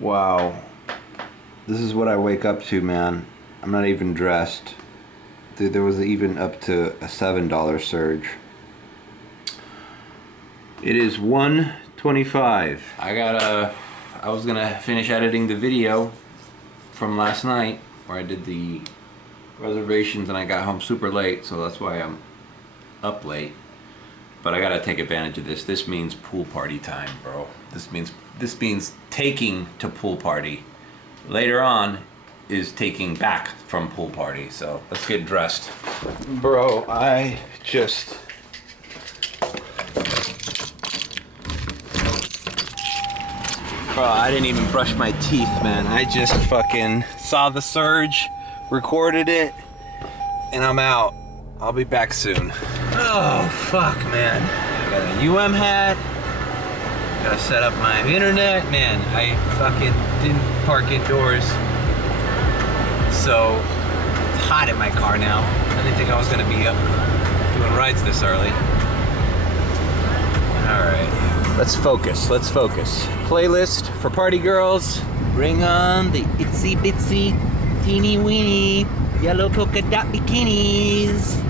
Wow. This is what I wake up to, man. I'm not even dressed. Dude, there was even up to a $7 surge. It is 1:25. I was gonna finish editing the video from last night where I did the reservations and I got home super late, so that's why I'm up late. But I gotta take advantage of this. This means pool party time, bro. This means taking to pool party. Later on is taking back from pool party. So let's get dressed. Bro, I didn't even brush my teeth, man. I just fucking saw the surge, recorded it, and I'm out. I'll be back soon. Oh, fuck, man. I got a UM hat. Gotta set up my internet. Man, I fucking didn't park indoors. So, it's hot in my car now. I didn't think I was gonna be up doing rides this early. Alright, let's focus. Playlist for party girls. Bring on the itsy bitsy, teeny weeny, yellow polka dot bikinis.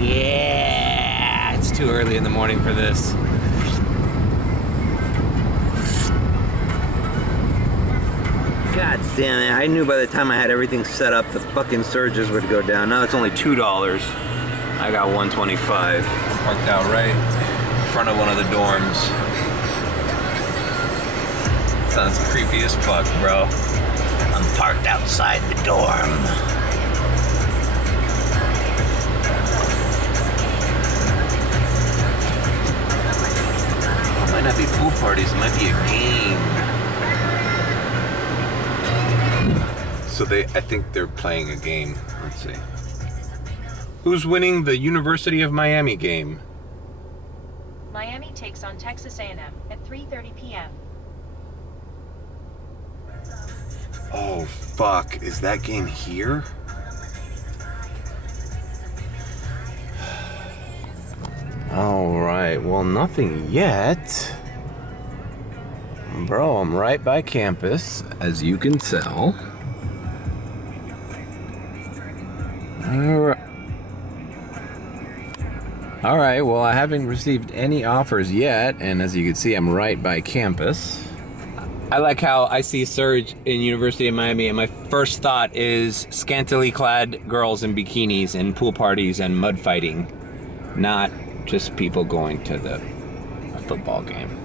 Yeah, it's too early in the morning for this. God damn it, I knew by the time I had everything set up, the fucking surges would go down. Now it's only $2. I got $1.25. Parked out right in front of one of the dorms. Sounds creepy as fuck, bro. I'm parked outside the dorm. It might not be pool parties, it might be a game. So I think they're playing a game. Let's see. Who's winning the University of Miami game? Miami takes on Texas A&M at 3:30 p.m. Oh, fuck. Is that game here? Alright, well, nothing yet. Bro, I'm right by campus, as you can tell. Alright, well, I haven't received any offers yet, and as you can see, I'm right by campus. I like how I see surge in University of Miami, and my first thought is scantily clad girls in bikinis and pool parties and mud fighting, not just people going to the football game.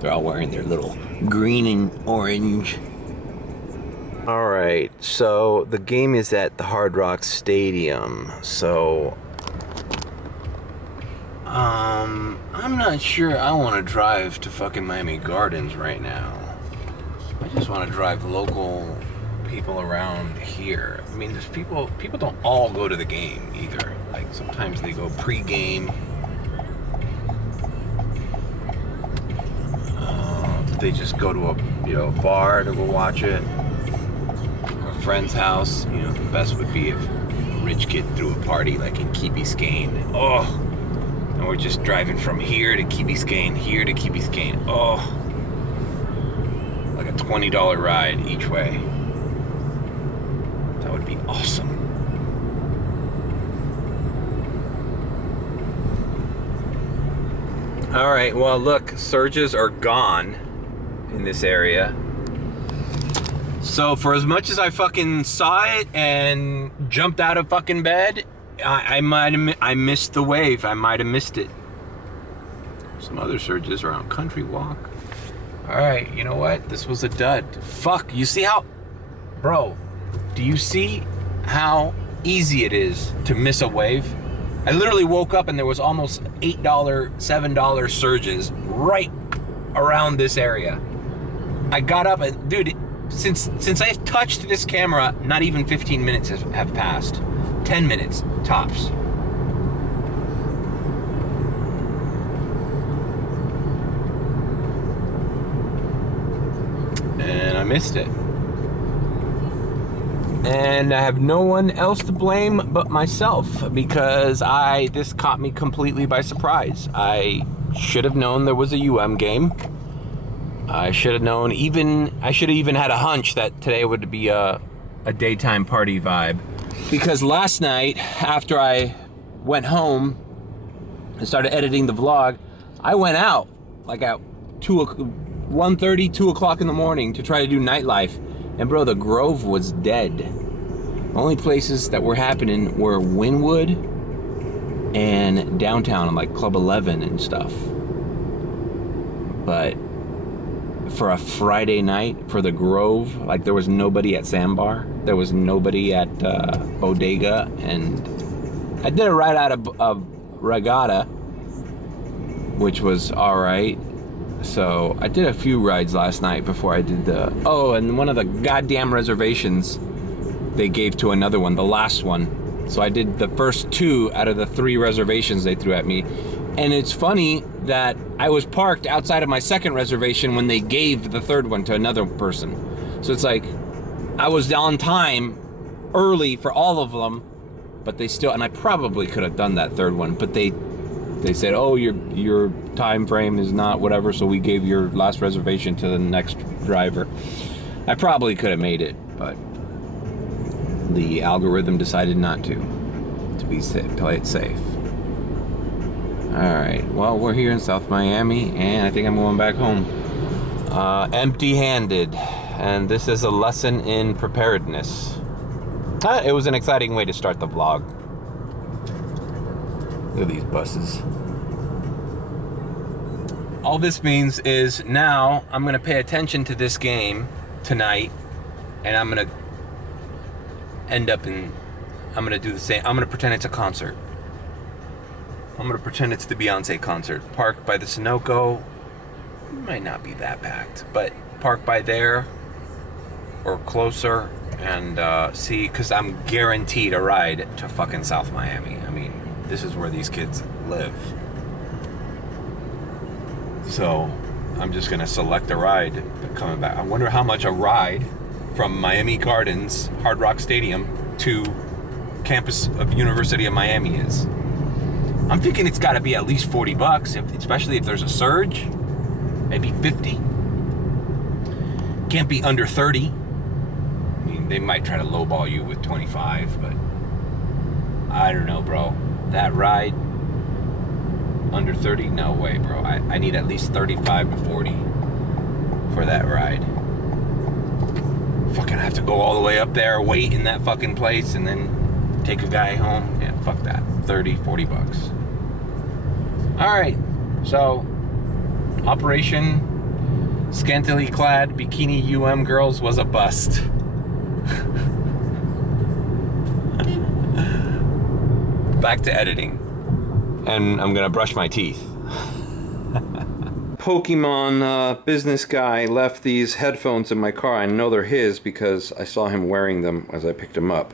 They're all wearing their little green and orange. All right, so the game is at the Hard Rock Stadium, so I'm not sure I want to drive to fucking Miami Gardens right now. I just want to drive local people around here. I mean, there's people don't all go to the game either. Like, sometimes they go pre-game. They just go to a bar to go watch it. Friend's house. The best would be if a rich kid threw a party like in Key Biscayne. Oh, and we're just driving from here to Key Biscayne, here to Key Biscayne. Oh, like a $20 ride each way. That would be awesome. All right, well, look, surges are gone in this area. So for as much as I fucking saw it and jumped out of fucking bed, I missed the wave. I might have missed it. Some other surges around Country Walk. All right, you know what? This was a dud. Fuck, you see how... Bro, do you see how easy it is to miss a wave? I literally woke up and there was almost $8, $7 surges right around this area. I got up and, dude... Since I've touched this camera, not even 15 minutes have passed. 10 minutes, tops. And I missed it. And I have no one else to blame but myself, because this caught me completely by surprise. I should have known there was a UM game. I should have known. I should have even had a hunch that today would be a daytime party vibe. Because last night, after I went home and started editing the vlog, I went out like at 1:30, 2 o'clock in the morning to try to do nightlife. And bro, the Grove was dead. The only places that were happening were Wynwood and downtown, like Club 11 and stuff. But for a Friday night for the Grove, like there was nobody at Sandbar, there was nobody at Bodega, and I did a ride out of Regatta, which was all right. So I did a few rides last night before I did and one of the goddamn reservations they gave to another one, the last one. So I did the first 2 out of the 3 reservations they threw at me. And it's funny that I was parked outside of my second reservation when they gave the third one to another person. So it's like, I was on time early for all of them, but they still, and I probably could have done that third one, but they said, oh, your time frame is not whatever, so we gave your last reservation to the next driver. I probably could have made it, but the algorithm decided not to be safe, play it safe. Alright, well, we're here in South Miami, and I think I'm going back home. Empty-handed, and this is a lesson in preparedness. It was an exciting way to start the vlog. Look at these buses. All this means is now I'm going to pay attention to this game tonight, and I'm going to end up I'm going to do the same. I'm going to pretend it's a concert. I'm going to pretend it's the Beyonce concert. Park by the Sunoco. Might not be that packed, but park by there or closer and see, because I'm guaranteed a ride to fucking South Miami. I mean, this is where these kids live. So I'm just going to select a ride coming back. I wonder how much a ride from Miami Gardens, Hard Rock Stadium, to campus of University of Miami is. I'm thinking it's got to be at least $40, especially if there's a surge. Maybe 50. Can't be under 30. I mean, they might try to lowball you with 25, but I don't know, bro. That ride under 30? No way, bro. I need at least 35 to 40 for that ride. Fucking have to go all the way up there, wait in that fucking place, and then take a guy home. Yeah, fuck that. 30, $40. Alright, so Operation Scantily Clad Bikini UM Girls was a bust. Back to editing. And I'm gonna brush my teeth. Pokemon business guy left these headphones in my car. I know they're his because I saw him wearing them as I picked them up.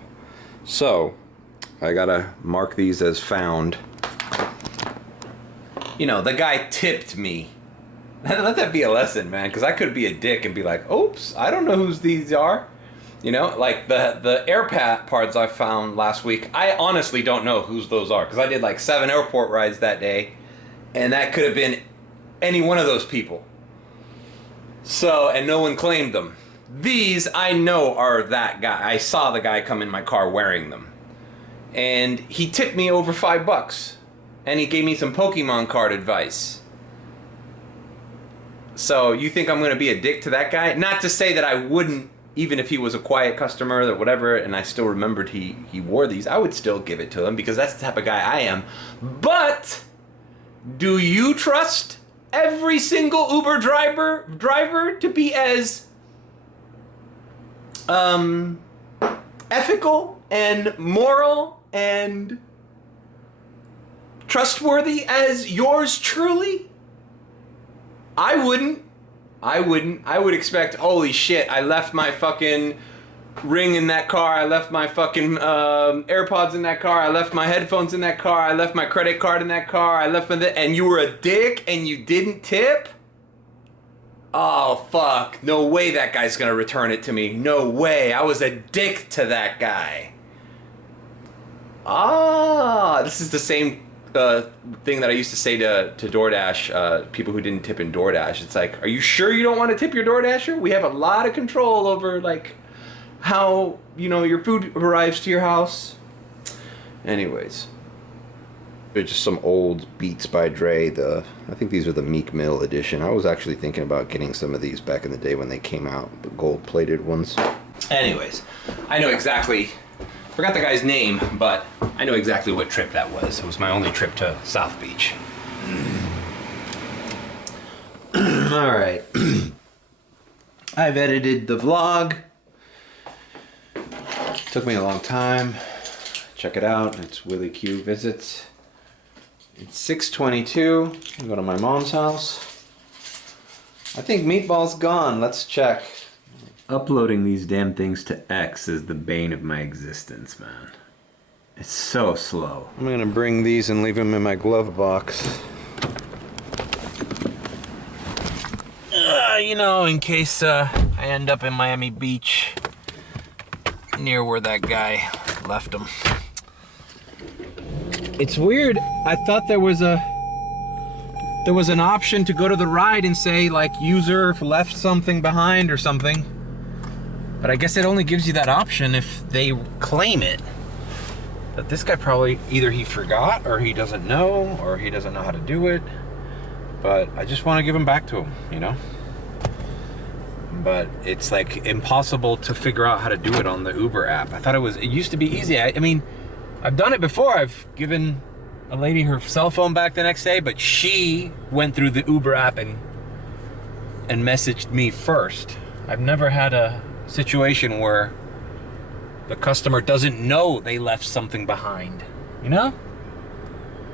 So, I gotta mark these as found. You know, the guy tipped me. Let that be a lesson, man, because I could be a dick and be like, oops, I don't know whose these are. You know, like the AirPods I found last week, I honestly don't know whose those are, because I did like 7 airport rides that day, and that could have been any one of those people. So, and no one claimed them. These I know are that guy. I saw the guy come in my car wearing them. And he tipped me over $5. And he gave me some Pokemon card advice. So you think I'm going to be a dick to that guy? Not to say that I wouldn't, even if he was a quiet customer or whatever, and I still remembered he wore these, I would still give it to him because that's the type of guy I am. But do you trust every single Uber driver to be as ethical and moral and trustworthy as yours truly? I wouldn't. I would expect, holy shit, I left my fucking ring in that car, I left my fucking AirPods in that car, I left my headphones in that car, I left my credit card in that car, I left my and you were a dick and you didn't tip? Oh, fuck. No way that guy's gonna return it to me. No way. I was a dick to that guy. Ah, this is the same thing that I used to say to DoorDash, people who didn't tip in DoorDash. It's like, are you sure you don't want to tip your DoorDasher? We have a lot of control over like how, you know, your food arrives to your house. Anyways, they're just some old Beats by Dre. I think these are the Meek Mill edition. I was actually thinking about getting some of these back in the day when they came out, the gold-plated ones. Anyways, I know exactly. Forgot the guy's name, but I know exactly what trip that was. It was my only trip to South Beach. All right. I've edited the vlog. Took me a long time. Check it out. It's Willie Q Visits. It's 6:22. I go to my mom's house. I think Meatball's gone. Let's check. Uploading these damn things to X is the bane of my existence, man. It's so slow. I'm gonna bring these and leave them in my glove box. You know, in case I end up in Miami Beach, near where that guy left them. It's weird. I thought there was an option to go to the ride and say like user left something behind or something. But I guess it only gives you that option if they claim it. But this guy probably either he forgot or he doesn't know or he doesn't know how to do it. But I just want to give them back to him, you know? But it's like impossible to figure out how to do it on the Uber app. I thought it used to be easy. I mean, I've done it before. I've given a lady her cell phone back the next day, but she went through the Uber app and messaged me first. I've never had a situation where the customer doesn't know they left something behind, you know?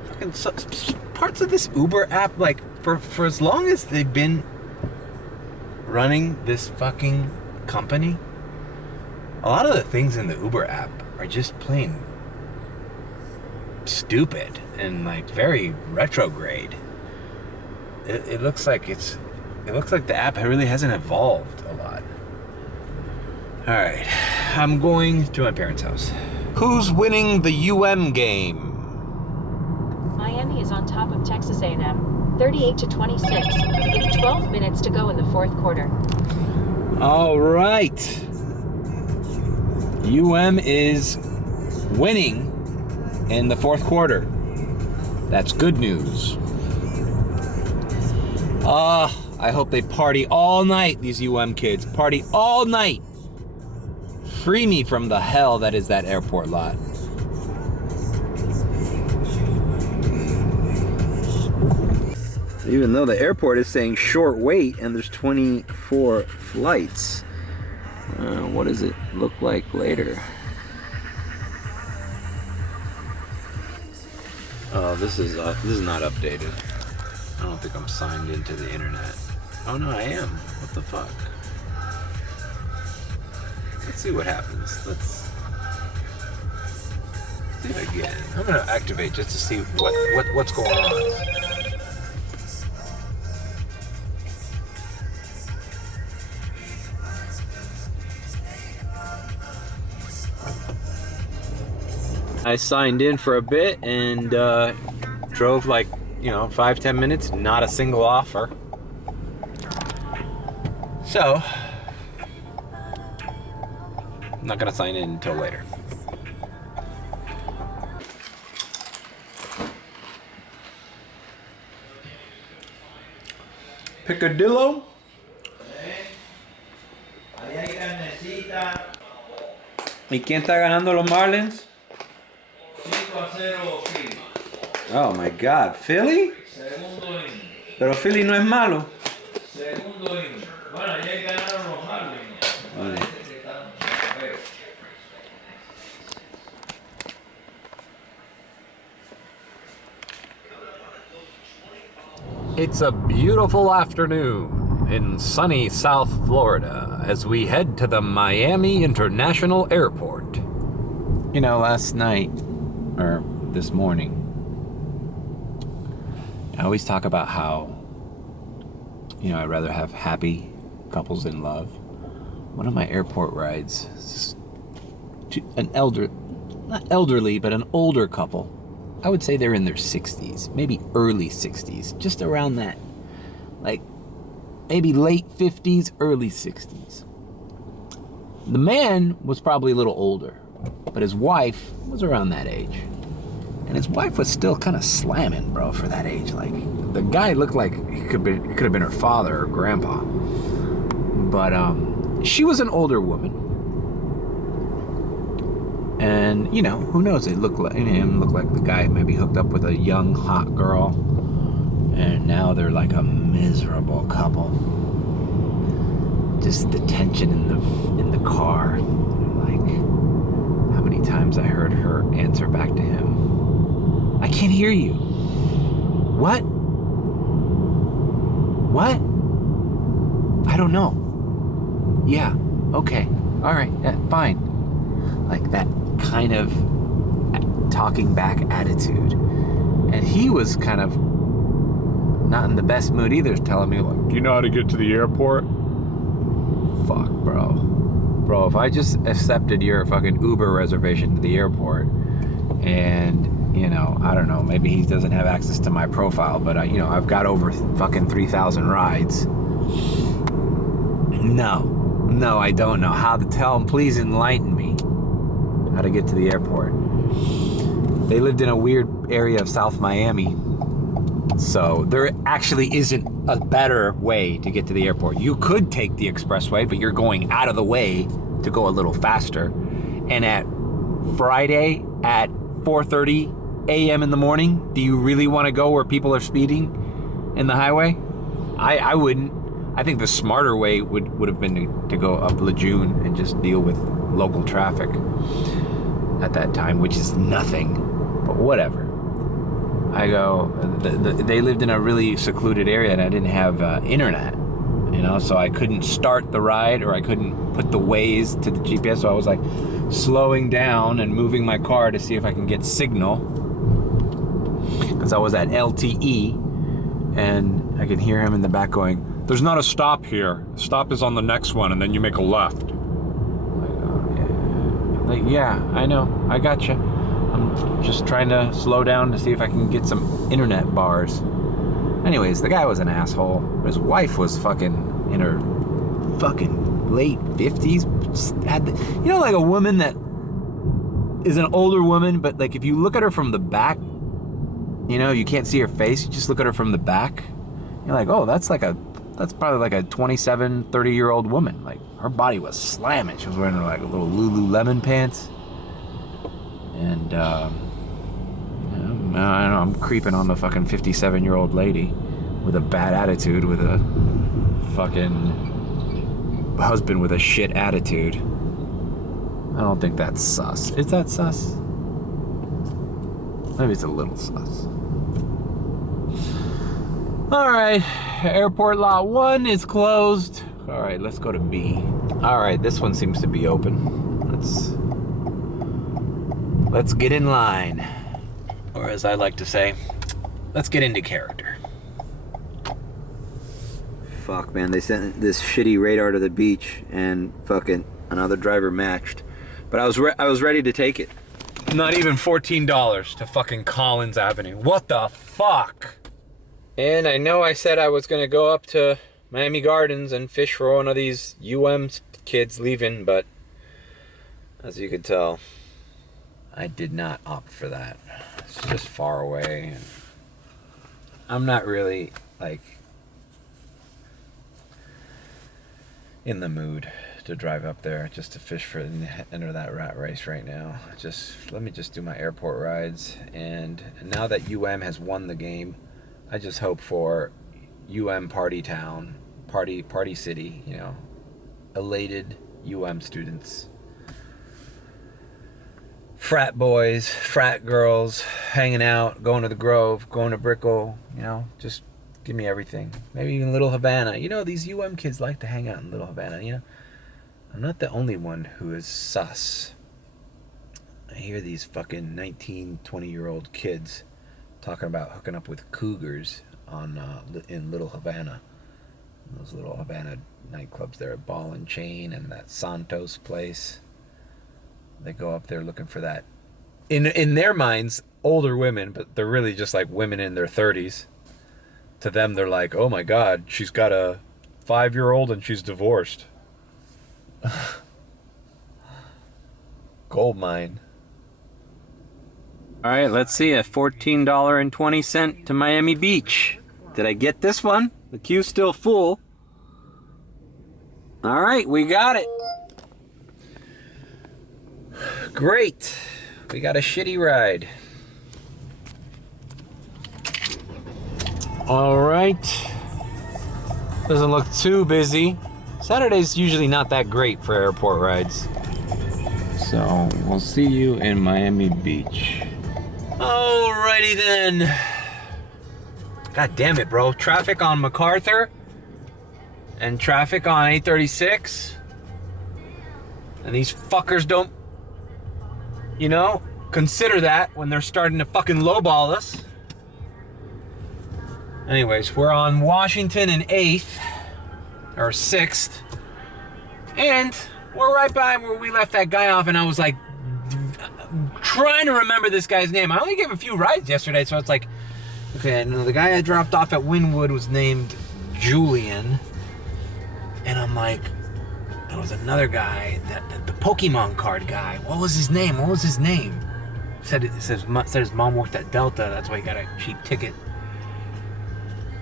Fucking parts of this Uber app, like for as long as they've been running this fucking company, a lot of the things in the Uber app are just plain stupid and like very retrograde. It looks like the app really hasn't evolved a lot. All right, I'm going to my parents' house. Who's winning the UM game? Miami is on top of Texas A&M, 38-26, with 12 minutes to go in the fourth quarter. All right. UM is winning in the fourth quarter. That's good news. I hope they party all night, these UM kids. Party all night. Free me from the hell that is that airport lot. Even though the airport is saying short wait and there's 24 flights. What does it look like later? Oh, this is not updated. I don't think I'm signed into the internet. Oh no, I am. What the fuck? Let's see what happens. Let's do it again. I'm gonna activate just to see what's going on. I signed in for a bit and drove like, 5-10 minutes, not a single offer. So, I'm not gonna sign in until later. Picadillo. ¿Y quién está ganando los Marlins? 5-0 Philly. Oh my God, Philly? Segundo inning. Pero Philly no es malo. Segundo inning. Bueno, ayer ganaron los Marlins. Vale. It's a beautiful afternoon in sunny South Florida as we head to the Miami International Airport. Last night, or this morning, I always talk about how, I'd rather have happy couples in love. One of my airport rides, not elderly, but an older couple, I would say they're in their 60s, maybe early 60s, just around that. Like, maybe late 50s, early 60s. The man was probably a little older, but his wife was around that age. And his wife was still kind of slamming, bro, for that age. Like, the guy looked like he could have been her father or grandpa. But she was an older woman. And, you know, who knows? It looked like the guy maybe hooked up with a young, hot girl. And now they're like a miserable couple. Just the tension in the car. Like, how many times I heard her answer back to him. I can't hear you. What? What? I don't know. Yeah, okay. All right, fine. Like that kind of talking back attitude. And he was kind of not in the best mood either, telling me, like, do you know how to get to the airport? Fuck, bro. Bro, if I just accepted your fucking Uber reservation to the airport and, you know, I don't know, maybe he doesn't have access to my profile, but, you know, I've got over fucking 3,000 rides. No, I don't know how to tell him. Please enlighten me how to get to the airport. They lived in a weird area of South Miami, so there actually isn't a better way to get to the airport. You could take the expressway, but you're going out of the way to go a little faster. And at Friday at 4:30 a.m. in the morning, do you really want to go where people are speeding in the highway? I wouldn't. I think the smarter way would have been to go up Lejeune and just deal with local traffic at that time, which is nothing, but whatever. I go, they lived in a really secluded area and I didn't have internet, you know, so I couldn't start the ride or I couldn't put the Waze to the GPS, so I was like slowing down and moving my car to see if I can get signal, because I was at LTE, and I could hear him in the back going, there's not a stop here. Stop is on the next one, and then you make a left. Like, yeah, I know. I gotcha. I'm just trying to slow down to see if I can get some internet bars. Anyways, the guy was an asshole. His wife was fucking in her fucking late 50s. You know, like a woman that is an older woman, but like if you look at her from the back, you know, you can't see her face. You just look at her from the back. You're like, oh, that's probably like a 27, 30-year-old woman. Like, her body was slamming. She was wearing like a little Lululemon pants. And, I don't know, I'm creeping on the fucking 57-year-old lady with a bad attitude, with a fucking husband with a shit attitude. I don't think that's sus. Is that sus? Maybe it's a little sus. All right, airport lot 1 is closed. All right, let's go to B. All right, this one seems to be open. Let's get in line. Or as I like to say, let's get into character. Fuck, man, they sent this shitty radar to the beach and fucking another driver matched. But I was ready to take it. Not even $14 to fucking Collins Avenue. What the fuck? And I know I said I was gonna go up to Miami Gardens and fish for one of these kids leaving, but as you could tell, I did not opt for that. It's just far away, and I'm not really, like, in the mood to drive up there just to fish for and enter that rat race right now. Let me just do my airport rides, and now that UM has won the game, I just hope for UM party town, party city, you know, elated UM students, frat boys, frat girls, hanging out, going to the Grove, going to Brickell, you know, just give me everything. Maybe even Little Havana. You know, these UM kids like to hang out in Little Havana, you know. I'm not the only one who is sus. I hear these fucking 19, 20-year-old kids talking about hooking up with cougars in Little Havana. Those Little Havana nightclubs there at Ball and Chain and that Santos place. They go up there looking for that, in their minds, older women, but they're really just like women in their 30s. To them, they're like, oh my God, she's got a 5-year-old and she's divorced. Gold mine. All right, let's see, a $14.20 to Miami Beach. Did I get this one? The queue's still full. All right, we got it. Great. We got a shitty ride. All right. Doesn't look too busy. Saturday's usually not that great for airport rides. So we'll see you in Miami Beach. Alrighty then. God damn it, bro. Traffic on MacArthur and traffic on 836. And these fuckers don't, you know, consider that when they're starting to fucking lowball us. Anyways, we're on Washington and 8th, or 6th, and we're right by where we left that guy off, and I was like, trying to remember this guy's name. I only gave a few rides yesterday, so it's like, okay, I know the guy I dropped off at Wynwood was named Julian, and I'm like, there was another guy, the Pokemon card guy. What was his name? Said his mom worked at Delta, that's why he got a cheap ticket.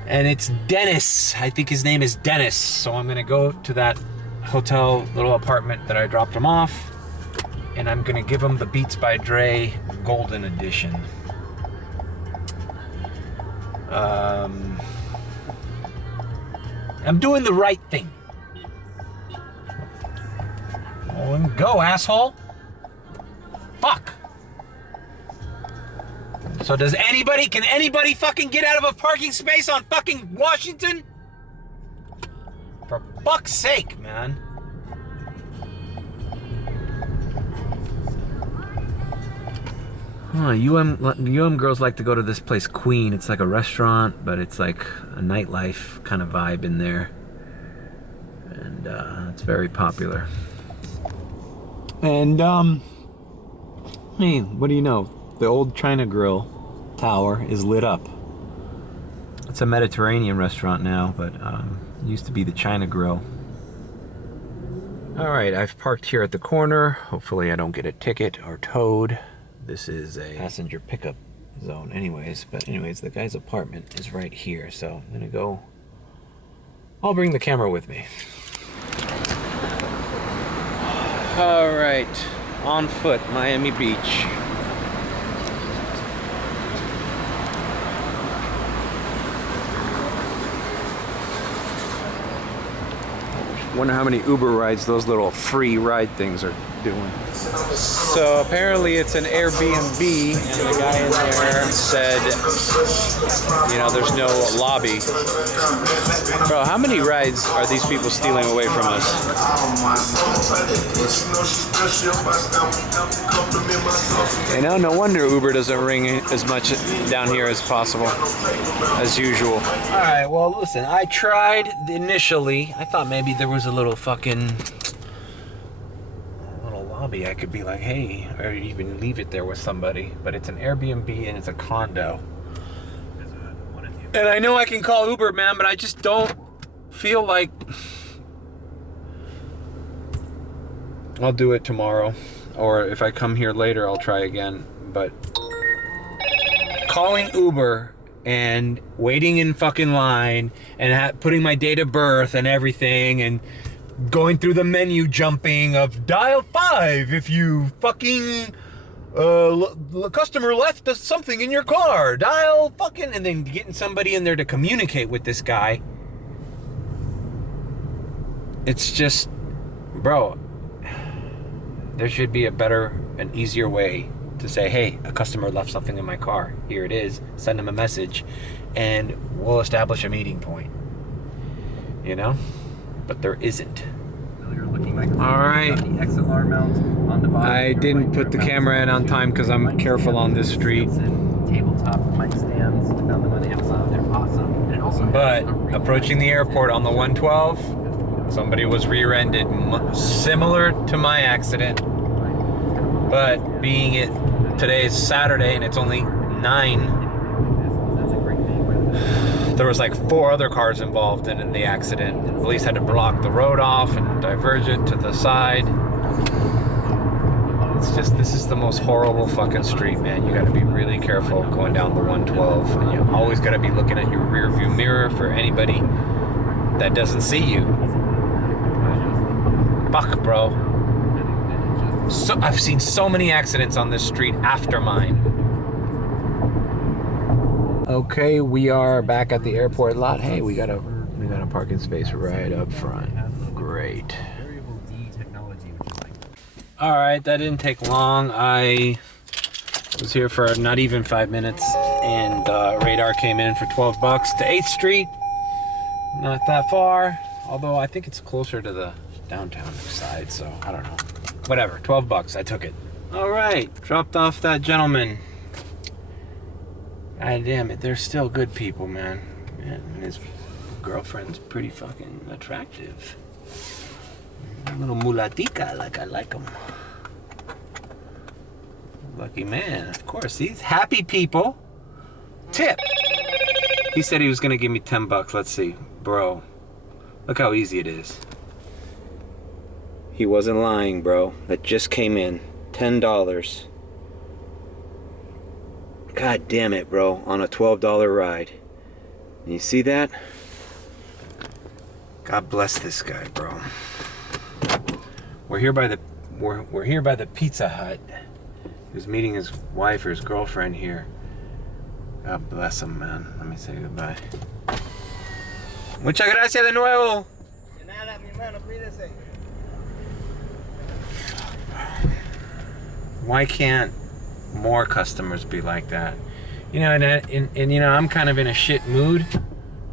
And it's Dennis. I think his name is Dennis. So I'm gonna go to that hotel little apartment that I dropped him off, and I'm gonna give him the Beats by Dre Golden Edition. I'm doing the right thing. Oh, and go, asshole. Fuck. So can anybody fucking get out of a parking space on fucking Washington? For fuck's sake, man. UM girls like to go to this place, Queen. It's like a restaurant, but it's like a nightlife kind of vibe in there. And it's very popular. And, hey, what do you know? The old China Grill tower is lit up. It's a Mediterranean restaurant now, but it used to be the China Grill. All right, I've parked here at the corner. Hopefully I don't get a ticket or towed. This is a passenger pickup zone anyways, the guy's apartment is right here, so I'm gonna go. I'll bring the camera with me. All right, on foot, Miami Beach. Wonder how many Uber rides those little free ride things are doing. So apparently it's an Airbnb, and the guy in there said, you know, there's no lobby. Bro, how many rides are these people stealing away from us? You know, no wonder Uber doesn't ring as much down here as possible, as usual. All right, well, listen, I tried initially. I thought maybe there was a little fucking lobby. I could be like, hey, or even leave it there with somebody, but it's an Airbnb and it's a condo. And I know I can call Uber, man, but I just don't feel like I'll do it tomorrow, or if I come here later I'll try again. But calling Uber and waiting in fucking line and putting my date of birth and everything and going through the menu jumping of dial 5 if you fucking customer left us something in your car, dial fucking, and then getting somebody in there to communicate with this guy. It's just, bro, there should be a better and easier way to say, hey, a customer left something in my car, here it is, send them a message and we'll establish a meeting point, you know? But there isn't. All right. I didn't put the camera in on time because I'm careful on this street. Tabletop mic stands. Found them on Amazon. They're awesome. But approaching the airport on the 112, somebody was rear-ended, similar to my accident. But being today is Saturday and it's only 9, there was like 4 other cars involved in the accident. The police had to block the road off and diverge it to the side. It's just, this is the most horrible fucking street, man. You got to be really careful going down the 112, and you always got to be looking at your rear view mirror for anybody that doesn't see you. Fuck, bro. So I've seen so many accidents on this street after mine. Okay, we are back at the airport lot. Hey, we got a parking space right up front. Great. All right, that didn't take long. I was here for not even 5 minutes, and radar came in for $12 to 8th Street. Not that far, although I think it's closer to the downtown side, so I don't know. Whatever, $12, I took it. All right, dropped off that gentleman. God damn it, they're still good people, man. And his girlfriend's pretty fucking attractive. A little mulatica, like I like them. Lucky man, of course. These happy people. Tip. He said he was gonna give me $10. Let's see, bro. Look how easy it is. He wasn't lying, bro. That just came in. $10. God damn it, bro. On a $12 ride. You see that? God bless this guy, bro. We're here by the Pizza Hut. He was meeting his wife or his girlfriend here. God bless him, man. Let me say goodbye. Muchas gracias de nuevo. De nada, mi hermano, cuídese. Why can't more customers be like that? You know, and you know, I'm kind of in a shit mood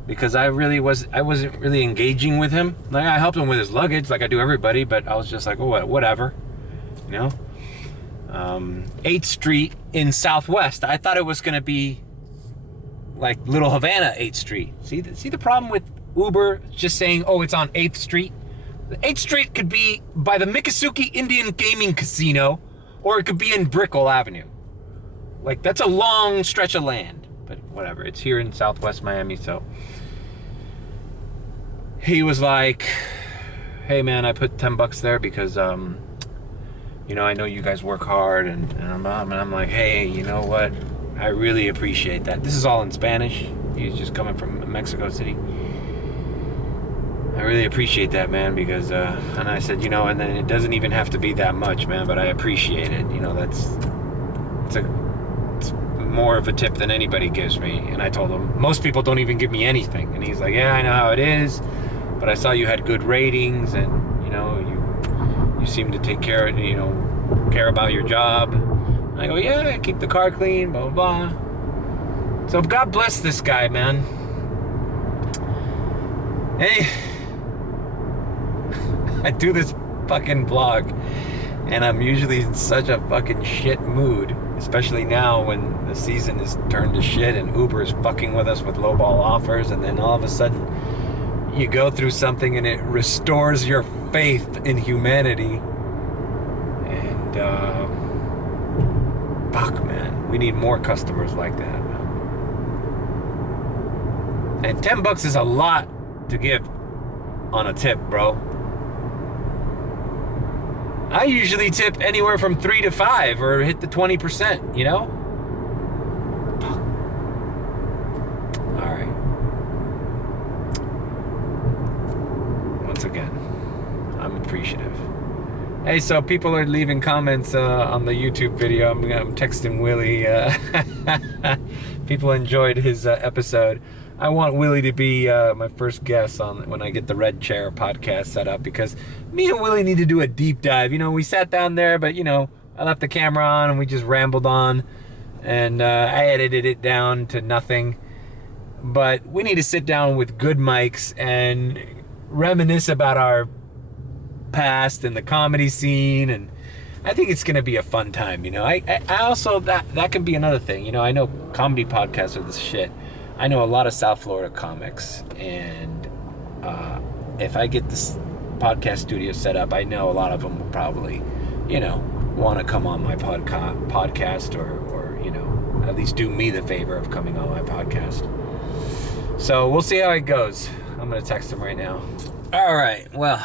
because I wasn't really engaging with him. Like, I helped him with his luggage like I do everybody, but I was just like, oh, whatever, you know. 8th Street in Southwest. I thought it was gonna be like Little Havana 8th Street. See the problem with Uber just saying, oh, it's on 8th Street? The 8th Street could be by the Miccosukee Indian Gaming Casino, or it could be in Brickell Avenue. Like, that's a long stretch of land, but whatever. It's here in Southwest Miami, so. He was like, hey man, I put $10 there because, you know, I know you guys work hard, and I'm like, hey, you know what? I really appreciate that. This is all in Spanish. He's just coming from Mexico City. I really appreciate that, man, because, and I said, you know, and then it doesn't even have to be that much, man, but I appreciate it. You know, it's more of a tip than anybody gives me. And I told him, most people don't even give me anything. And he's like, yeah, I know how it is, but I saw you had good ratings, and, you know, you seem to take care of, you know, care about your job. And I go, yeah, I keep the car clean, blah, blah, blah. So God bless this guy, man. Hey, I do this fucking vlog, and I'm usually in such a fucking shit mood, especially now when the season is turned to shit and Uber is fucking with us with lowball offers, and then all of a sudden you go through something and it restores your faith in humanity. And fuck, man, we need more customers like that, man. And $10 is a lot to give on a tip, bro. I usually tip anywhere from 3 to 5 or hit the 20%, you know? All right. Once again, I'm appreciative. Hey, so people are leaving comments on the YouTube video. I'm texting Willie. People enjoyed his episode. I want Willie to be my first guest on when I get the Red Chair podcast set up, because me and Willie need to do a deep dive. You know, we sat down there, but, you know, I left the camera on and we just rambled on, and I edited it down to nothing. But we need to sit down with good mics and reminisce about our past and the comedy scene, and I think it's gonna be a fun time. You know, I also, that can be another thing. You know, I know comedy podcasts are this shit. I know a lot of South Florida comics, and if I get this podcast studio set up, I know a lot of them will probably, you know, want to come on my podcast or you know, at least do me the favor of coming on my podcast. So we'll see how it goes. I'm gonna text him right now. All right, well,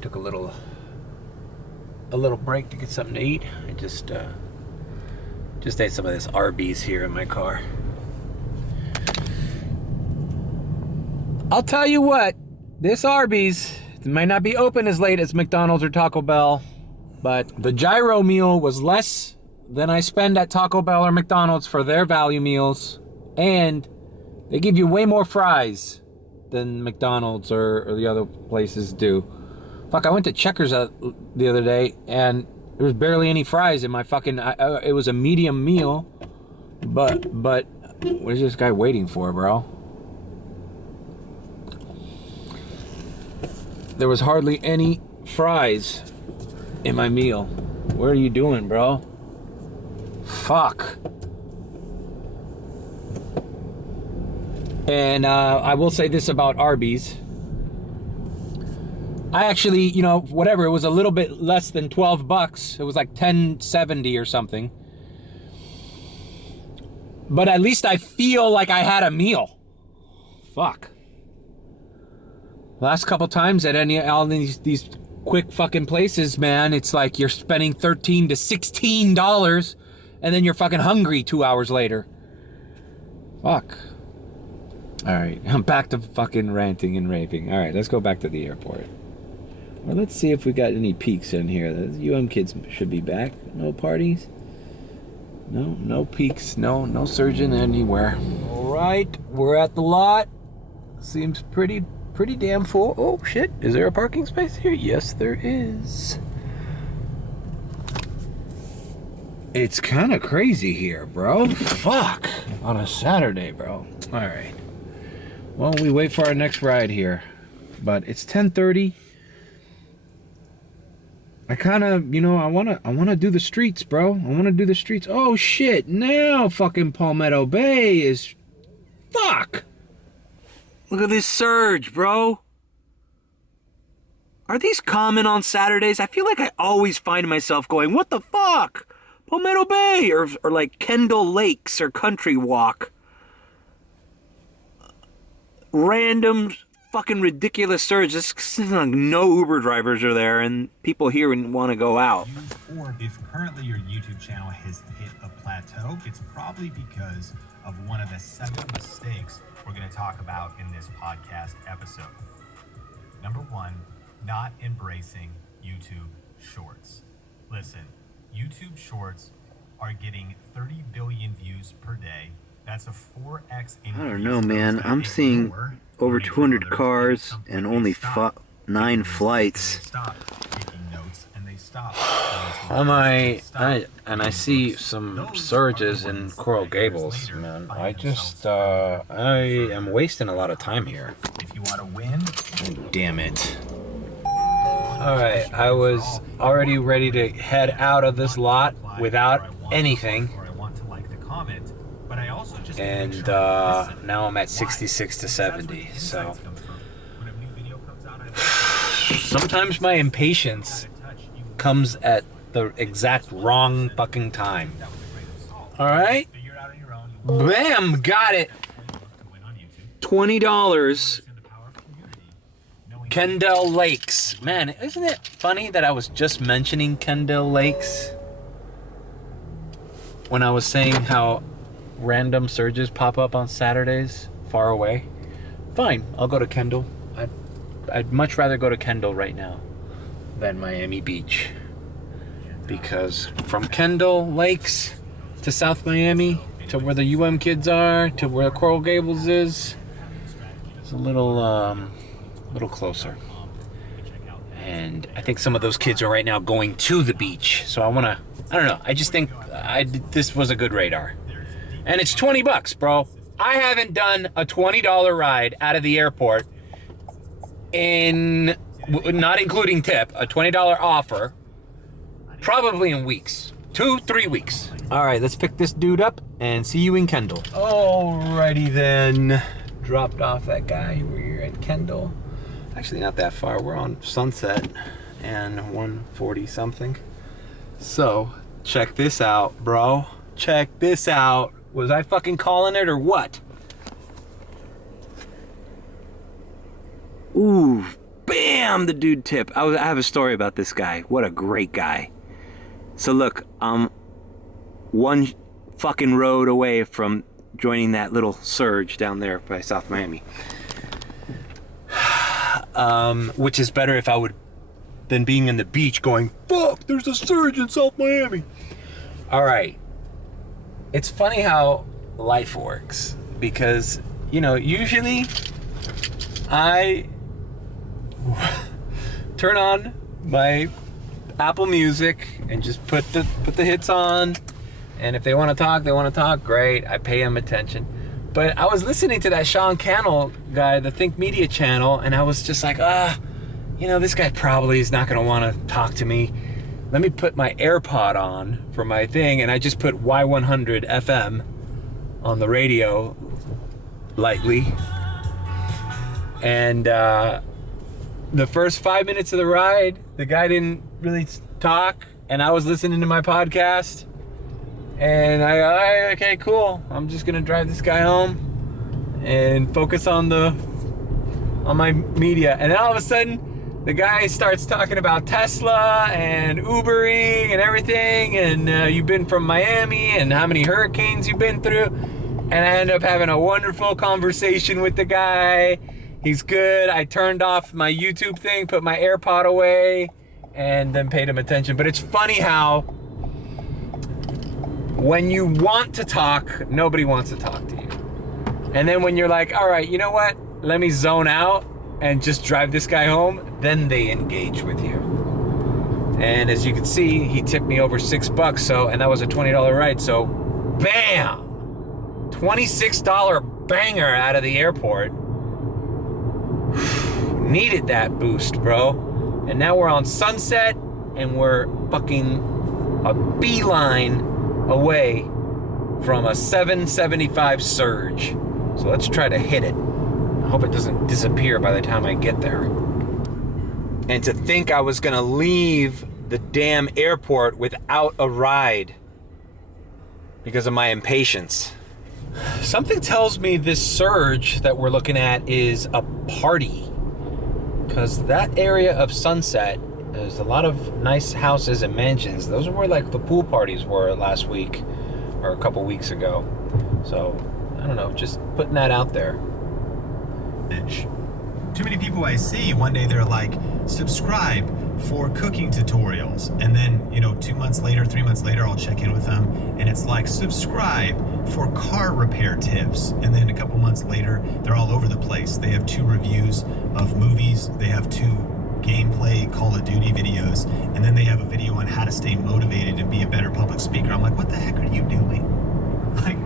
took a little break to get something to eat. I just ate some of this Arby's here in my car. I'll tell you what, this Arby's might not be open as late as McDonald's or Taco Bell, but the gyro meal was less than I spend at Taco Bell or McDonald's for their value meals, and they give you way more fries than McDonald's or the other places do. Fuck, I went to Checkers the other day, and there was barely any fries in my fucking... it was a medium meal, but what is this guy waiting for, bro? There was hardly any fries in my meal. What are you doing, bro? Fuck. And I will say this about Arby's. I actually, you know, whatever, it was a little bit less than $12. It was like $10.70 or something. But at least I feel like I had a meal. Fuck. Last couple times at all these quick fucking places, man, it's like you're spending $13 to $16 and then you're fucking hungry 2 hours later. Fuck. All right, I'm back to fucking ranting and raving. All right, let's go back to the airport. Well, let's see if we got any peaks in here. The UM kids should be back. No parties. No peaks. No surging anywhere. All right, we're at the lot. Seems pretty damn full. Oh shit, is there a parking space here? Yes, there is. It's kind of crazy here, bro. Fuck. On a Saturday, bro. All right. Well, we wait for our next ride here. But it's 10:30. I kind of, you know, I want to do the streets, bro. I want to do the streets. Oh shit. Now fucking Palmetto Bay is... Fuck. Look at this surge, bro. Are these common on Saturdays? I feel like I always find myself going, what the fuck? Palmetto Bay or like Kendall Lakes or Country Walk. Random fucking ridiculous surge. This like no Uber drivers are there and people here want to go out. Or if currently your YouTube channel has hit a plateau, it's probably because of one of the 7 mistakes we're going to talk about in this podcast episode. Number 1, not embracing YouTube Shorts. Listen, YouTube Shorts are getting 30 billion views per day. That's a 4x increase. I don't know, man. I'm seeing over 200 cars and only 9 flights. I see some surges in Coral Gables, man. I am wasting a lot of time here. If you want to win, oh, damn it. Alright, I was already ready to head out of this lot without anything. And now I'm at 66 to 70, so sometimes my impatience comes at the exact wrong fucking time. Alright? Bam! Got it! $20. Kendall Lakes. Man, isn't it funny that I was just mentioning Kendall Lakes when I was saying how random surges pop up on Saturdays far away? Fine, I'll go to Kendall. I'd much rather go to Kendall right now than Miami Beach, because from Kendall Lakes to South Miami to where the UM kids are to where Coral Gables is, it's a little closer. And I think some of those kids are right now going to the beach, so I don't know, I just think this was a good radar. And it's $20, bro. I haven't done a $20 ride out of the airport in, not including tip, a $20 offer, probably in weeks. 2-3 weeks. All right, let's pick this dude up and see you in Kendall. Alrighty then. Dropped off that guy. We're at Kendall. Actually, not that far. We're on Sunset and 140 something. So Check this out, bro. Check this out. Was I fucking calling it or what? Ooh, bam, the dude tip. I have a story about this guy. What a great guy. So look, I'm one fucking road away from joining that little surge down there by South Miami. Which is better if I would than being in the beach going, fuck, there's a surge in South Miami. All right. It's funny how life works because, you know, usually I turn on my Apple Music and just put the hits on, and if they want to talk, they want to talk. Great, I pay them attention. But I was listening to that Sean Cannell guy, the Think Media channel, and I was just like, you know, this guy probably is not going to want to talk to me. Let me put my AirPod on for my thing, and I just put Y100 FM on the radio lightly, and the first 5 minutes of the ride, the guy didn't really talk, and I was listening to my podcast, and I go, okay, cool. I'm just gonna drive this guy home and focus on my media. And then all of a sudden, the guy starts talking about Tesla and Ubering and everything, and you've been from Miami and how many hurricanes you've been through. And I end up having a wonderful conversation with the guy. He's good. I turned off my YouTube thing, put my AirPod away, and then paid him attention. But it's funny how when you want to talk, nobody wants to talk to you. And then when you're like, all right, you know what? Let me zone out and just drive this guy home, then they engage with you. And as you can see, he tipped me over $6, so, and that was a $20 ride, so bam! $26 banger out of the airport. Needed that boost, bro. And now we're on Sunset, and we're fucking a beeline away from a 775 surge. So let's try to hit it. I hope it doesn't disappear by the time I get there. And to think I was gonna leave the damn airport without a ride because of my impatience. Something tells me this surge that we're looking at is a party, because that area of Sunset, there's a lot of nice houses and mansions. Those are where like the pool parties were last week or a couple weeks ago. So I don't know, just putting that out there. Too many people I see, one day they're like, subscribe for cooking tutorials. And then, 2 months later, 3 months later, I'll check in with them and it's like, subscribe for car repair tips. And then a couple months later, they're all over the place. They have 2 reviews of movies. They have 2 gameplay Call of Duty videos. And then they have a video on how to stay motivated and be a better public speaker. I'm like, what the heck are you doing? Like,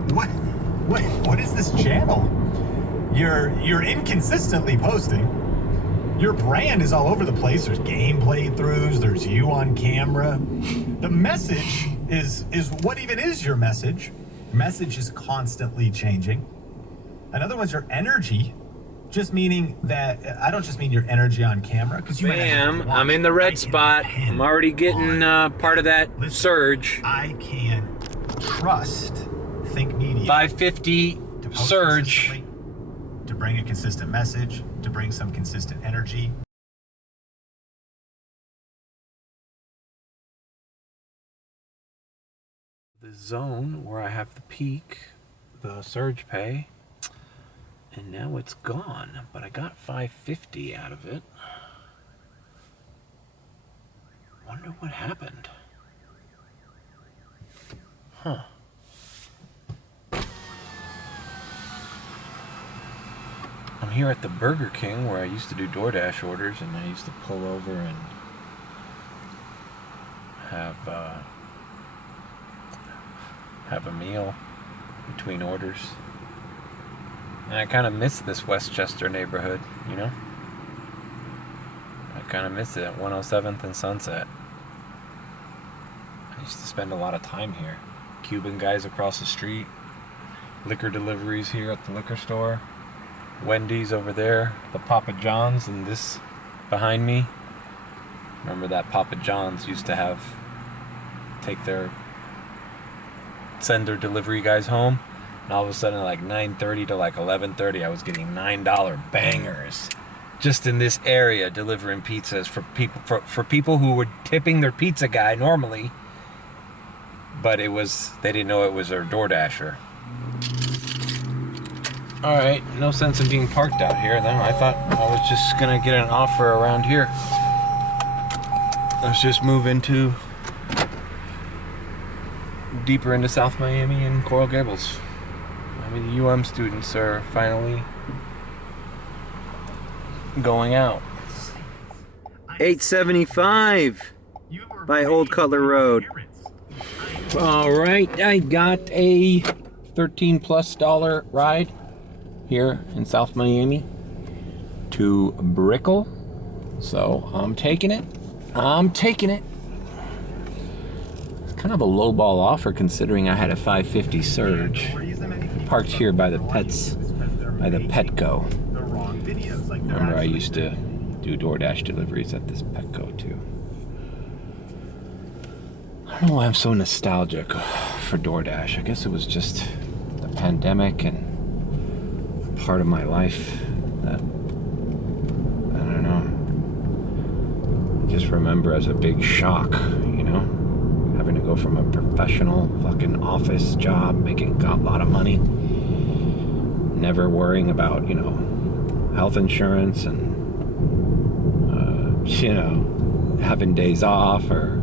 what is this channel? You're inconsistently posting. Your brand is all over the place. There's game playthroughs. There's you on camera. The message is what even is your message? Message is constantly changing. Another one's your energy, just meaning that I don't just mean your energy on camera, because you. Bam! I'm in the red spot. I'm already getting part of that surge. I can trust Think Media. 550 surge. To bring a consistent message, to bring some consistent energy. The zone where I have the peak, the surge pay, and now it's gone, but I got 550 out of it. Wonder what happened. Huh. I'm here at the Burger King where I used to do DoorDash orders, and I used to pull over and have a meal between orders. And I kind of miss this Westchester neighborhood, I kind of miss it at 107th and Sunset. I used to spend a lot of time here. Cuban guys across the street, liquor deliveries here at the liquor store. Wendy's over there, the Papa John's, and this behind me. Remember that Papa John's used to take their send their delivery guys home. And all of a sudden, like 9:30 to like 11:30, I was getting $9 bangers just in this area delivering pizzas for people who were tipping their pizza guy normally, but they didn't know it was their DoorDasher. All right, no sense in being parked out here then. I thought I was just gonna get an offer around here. Let's just move deeper into South Miami and Coral Gables. I mean, the UM students are finally going out. 875 by Old Cutler Road. All right, I got a $13+ ride here in South Miami to Brickell, so I'm taking it. It's kind of a lowball offer considering I had a 550 Surge parked here by the Petco. Remember, I used to do DoorDash deliveries at this Petco too. I don't know why I'm so nostalgic for DoorDash. I guess it was just the pandemic and part of my life that, I don't know, I just remember as a big shock, you know, having to go from a professional fucking office job, making a lot of money, never worrying about, you know, health insurance and, you know, having days off or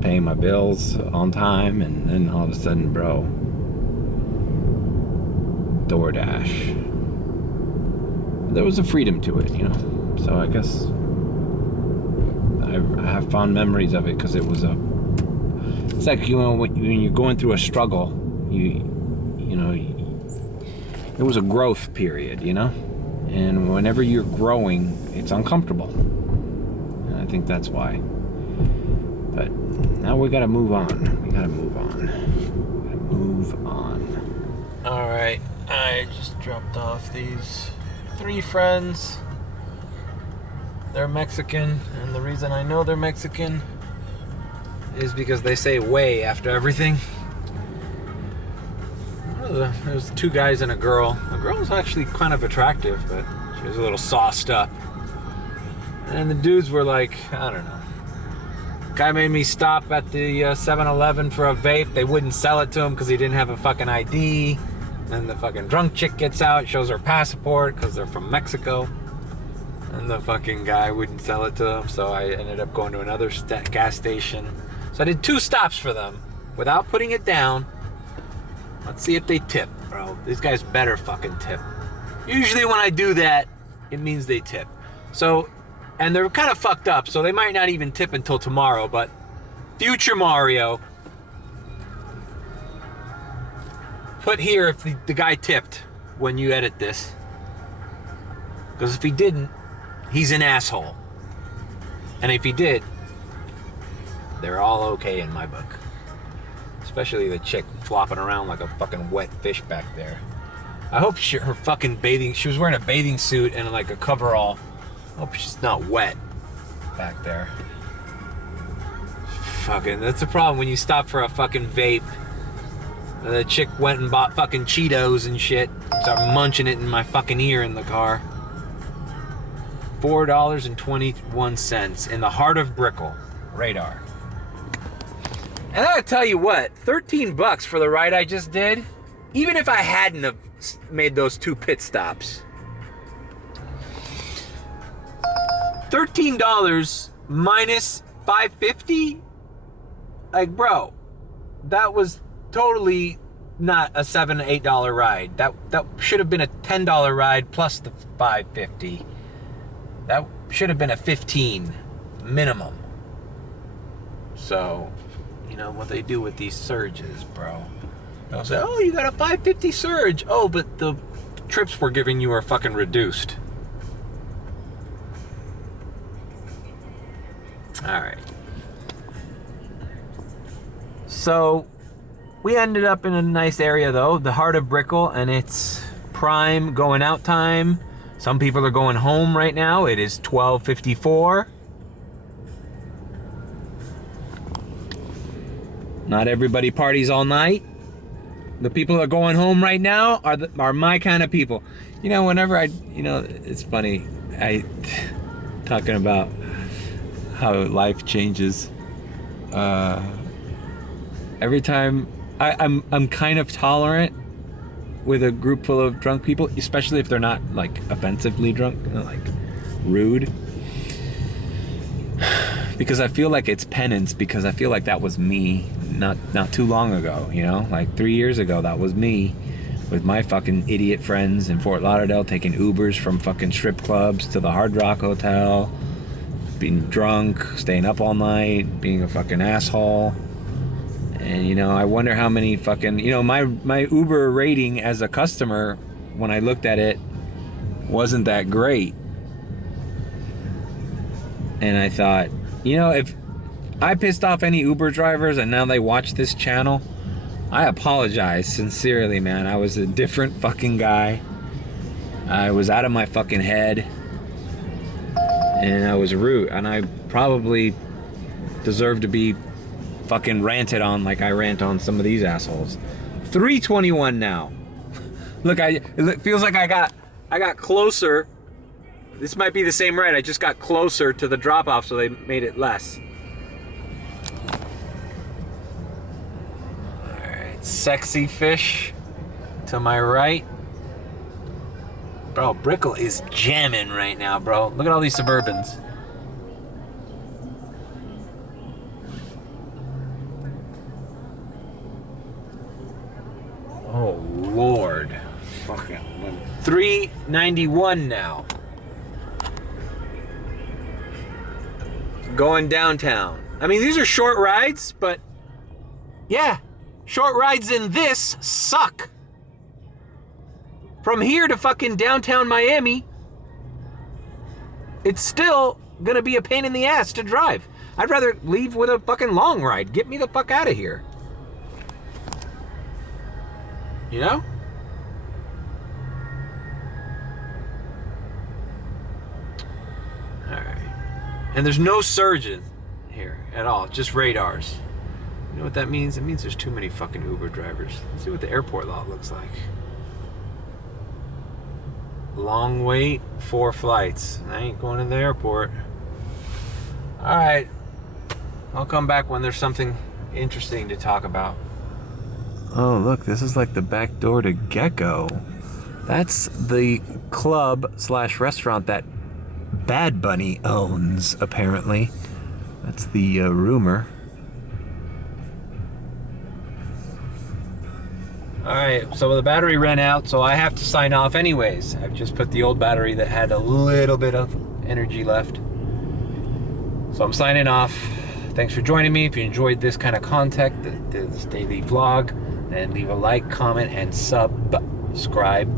paying my bills on time, and then all of a sudden, bro, DoorDash. There was a freedom to it, you know. So I guess I have fond memories of it because it was it's like, you know, when you're going through a struggle, you know, it was a growth period, you know. And whenever you're growing, it's uncomfortable. And I think that's why. But now we gotta move on. All right, I just dropped off these 3 friends. They're Mexican, and the reason I know they're Mexican is because they say "way" after everything. There's 2 guys and a girl. The girl was actually kind of attractive, but she was a little sauced up. And the dudes were like, I don't know. Guy made me stop at the 7-Eleven for a vape. They wouldn't sell it to him because he didn't have a fucking ID. Then the fucking drunk chick gets out, shows her passport because they're from Mexico. And the fucking guy wouldn't sell it to them, so I ended up going to another gas station. So I did 2 stops for them without putting it down. Let's see if they tip, bro. These guys better fucking tip. Usually when I do that, it means they tip. So, and they're kind of fucked up, so they might not even tip until tomorrow, but future Mario, put here if the guy tipped when you edit this. Because if he didn't, he's an asshole. And if he did, they're all okay in my book. Especially the chick flopping around like a fucking wet fish back there. I hope her fucking she was wearing a bathing suit and like a coverall. I hope she's not wet back there. Fucking, that's the problem when you stop for a fucking vape. The chick went and bought fucking Cheetos and shit. Started munching it in my fucking ear in the car. $4.21 in the heart of Brickell. Radar. And I gotta tell you what, $13 for the ride I just did, even if I hadn't have made those 2 pit stops. $13 minus $5.50? Like, bro, that was totally not a $7, $8 ride. That should have been a $10 ride plus the $5.50. That should have been a $15 minimum. So, you know what they do with these surges, bro. They'll say, oh, you got a $5.50 surge. Oh, but the trips we're giving you are fucking reduced. All right. So, we ended up in a nice area, though, the heart of Brickell, and it's prime going out time. Some people are going home right now. It is 12:54. Not everybody parties all night. The people that are going home right now are my kind of people. You know, whenever it's funny. Talking about how life changes. Every time I'm kind of tolerant with a group full of drunk people, especially if they're not like offensively drunk, like rude. Because I feel like it's penance, because I feel like that was me not too long ago, you know? Like 3 years ago, that was me with my fucking idiot friends in Fort Lauderdale, taking Ubers from fucking strip clubs to the Hard Rock Hotel, being drunk, staying up all night, being a fucking asshole. And, you know, I wonder how many fucking, you know, my Uber rating as a customer, when I looked at it, wasn't that great. And I thought, you know, if I pissed off any Uber drivers and now they watch this channel, I apologize sincerely, man. I was a different fucking guy. I was out of my fucking head. And I was rude. And I probably deserve to be fucking ranted on like I rant on some of these assholes. 3:21 now. Look, it feels like I got closer. This might be the same ride. I just got closer to the drop off, so they made it less. Alright, sexy fish to my right. Bro, Brickell is jamming right now, bro. Look at all these Suburbans. Oh, Lord. Fucking 391 now. Going downtown. I mean, these are short rides, but yeah, short rides in this suck. From here to fucking downtown Miami, it's still gonna be a pain in the ass to drive. I'd rather leave with a fucking long ride. Get me the fuck out of here. You know? Alright. And there's no surges here at all, just radars. You know what that means? It means there's too many fucking Uber drivers. Let's see what the airport lot looks like. Long wait, 4 flights. I ain't going to the airport. Alright. I'll come back when there's something interesting to talk about. Oh, look, this is like the back door to Gecko. That's the club/restaurant that Bad Bunny owns, apparently. That's the rumor. Alright, so the battery ran out, so I have to sign off anyways. I've just put the old battery that had a little bit of energy left. So I'm signing off. Thanks for joining me. If you enjoyed this kind of content, this daily vlog, then leave a like, comment, and subscribe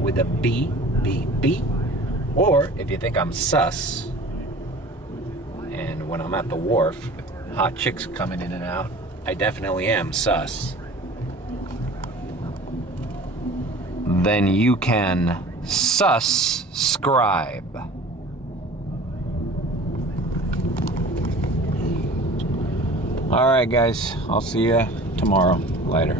with a B. Or if you think I'm sus, and when I'm at the wharf, hot chicks coming in and out, I definitely am sus. Then you can subscribe. All right, guys. I'll see you tomorrow. Later.